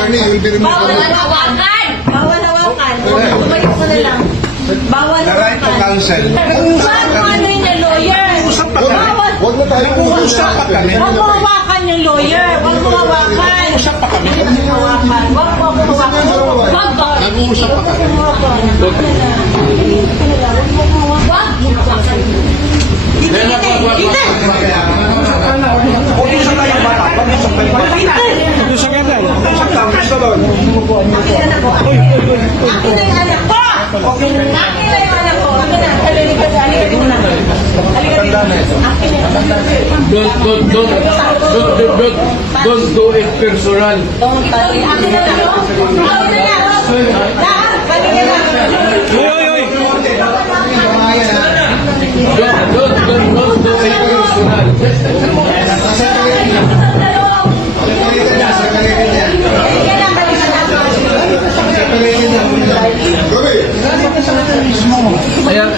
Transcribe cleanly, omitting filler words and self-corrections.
attorney, you will be removed from Bawal the... hawakan! Bawal hawakan. Tumayo ko na lang. Bawal The right to hawakan. counsel. Paano ano yun yung lawyer? Bawal. Huwag na tayo Nag-uusap pa kami. Huwag mo hawakan yung lawyer. Huwag mo hawakan. Usap pa kami. Huwag mo hawakan. Huwag mo hawakan. Huwag mo. Nag-uusap pa kami. Huwag mo hawakan. Kita! Pag-usap tayo ng bata. Pag-usap tayo ng bata. Pag-usap tayo. Pag-usap tayo. Gusto doon. Akin na yung anak ko! Akin na yung anak ko! Halika dito na. Halika dito. Akin na yung anak ko. Don't do it personal. Akin na lang. Akin na lang. Lahat. Halika lang. Don't do it personal. Gabi! Ayan.